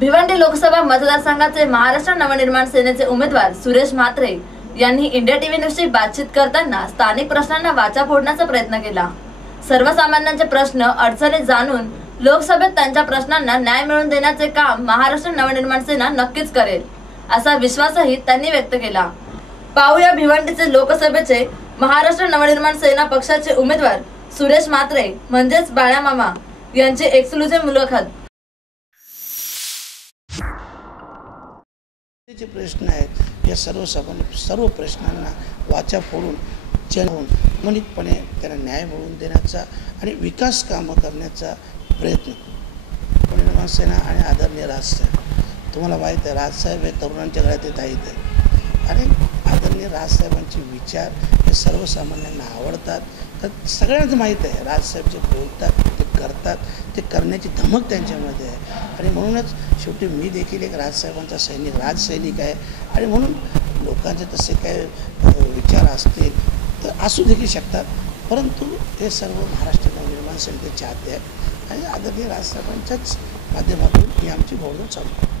भिवंडी लोकसभा मतदारसंघाचे महाराष्ट्र नवनिर्माण सेनेचे उमेदवार सुरेश म्हात्रे यांनी इंडिया टीव्ही न्यूजशी बातचीत करताना स्थानिक प्रश्नांना वाचा फोडण्याचा प्रयत्न केला। सर्वसामान्यांचे प्रश्न अडचणी जाणून लोकसभेत त्यांच्या प्रश्नांना न्याय मिळवून देण्याचे काम महाराष्ट्र नवनिर्माण सेना नक्कीच करेल, असा विश्वासही त्यांनी व्यक्त केला। पाहूया भिवंडीचे लोकसभेचे महाराष्ट्र नवनिर्माण सेना पक्षाचे उमेदवार सुरेश म्हात्रे म्हणजेच बाळा मामा यांची एक्सक्लुझिव्ह मुलाखत। जे प्रश्न आहेत या सर्व प्रश्नांना वाचा फोडून जनमनितपणे त्यांना न्याय मिळवून देण्याचा आणि विकास कामं करण्याचा प्रयत्न नवनिर्माण सेना आणि आदरणीय राजसाहेब, तुम्हाला माहीत आहे राजसाहेब हे तरुणांच्या गळ्यात ताईत आहे आणि आदरणीय राजसाहेबांचे विचार हे सर्वसामान्यांना आवडतात। तर सगळ्यांना माहीत आहे राजसाहेब जे बोलतात ते करतात, ते करण्याची धमक त्यांच्यामध्ये आहे आणि म्हणूनच शेवटी मी देखील एक राजसाहेबांचा राजसैनिक आहे आणि म्हणून लोकांचे तसे काय विचार असतील तर असू देखील शकतात, परंतु हे सर्व महाराष्ट्र नवनिर्माण सेनेचे चाहते आहेत आणि आदरणीय राजसाहेबांच्याच माध्यमातून ही आमची घोडदौड चालू आहे।